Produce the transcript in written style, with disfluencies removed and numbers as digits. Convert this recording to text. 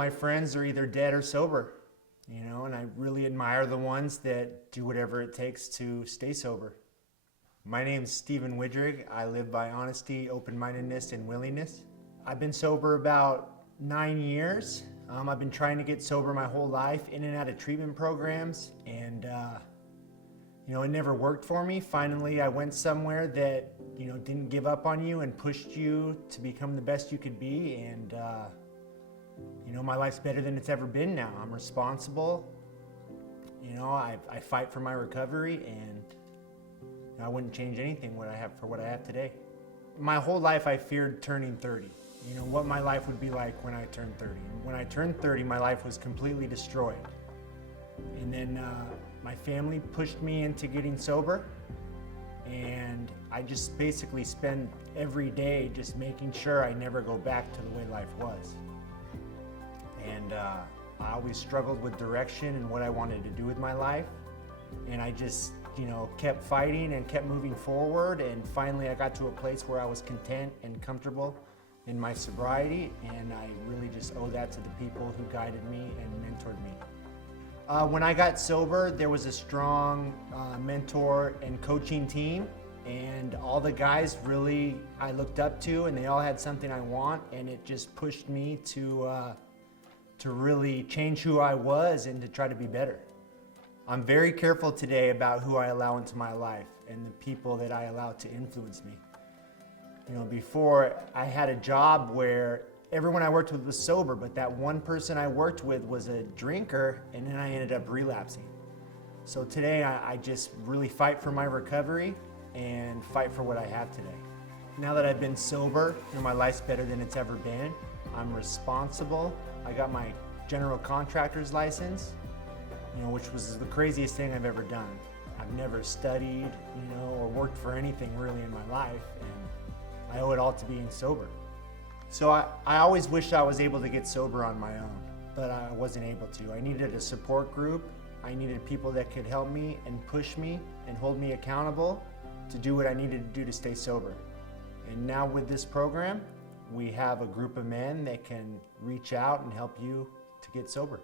my friends are either dead or sober, and I really admire the ones that do whatever it takes to stay sober. My name's Stephen Widrig. I live by honesty, open-mindedness, and willingness. I've been sober about 9 years. I've been trying to get sober my whole life, in and out of treatment programs, and it never worked for me. Finally, I went somewhere that didn't give up on you and pushed you to become the best you could be, and my life's better than it's ever been now. I'm responsible. I fight for my recovery, and I wouldn't change anything what I have today. My whole life I feared turning 30. What my life would be like when I turned 30. When I turned 30, my life was completely destroyed. And then my family pushed me into getting sober, and I just basically spend every day just making sure I never go back to the way life was. And I always struggled with direction and what I wanted to do with my life, and I just kept fighting and kept moving forward, and finally I got to a place where I was content and comfortable in my sobriety, and I really just owe that to the people who guided me and mentored me. When I got sober, there was a strong mentor and coaching team, and all the guys really I looked up to, and they all had something I want, and it just pushed me to really change who I was and to try to be better. I'm very careful today about who I allow into my life and the people that I allow to influence me. Before I had a job where everyone I worked with was sober, but that one person I worked with was a drinker, and then I ended up relapsing. So today I just really fight for my recovery and fight for what I have today. Now that I've been sober, my life's better than it's ever been. I'm responsible. I got my general contractor's license, which was the craziest thing I've ever done. I've never studied, or worked for anything really in my life, and I owe it all to being sober. So I always wished I was able to get sober on my own, but I wasn't able to. I needed a support group. I needed people that could help me and push me and hold me accountable to do what I needed to do to stay sober. And now with this program, we have a group of men that can reach out and help you to get sober.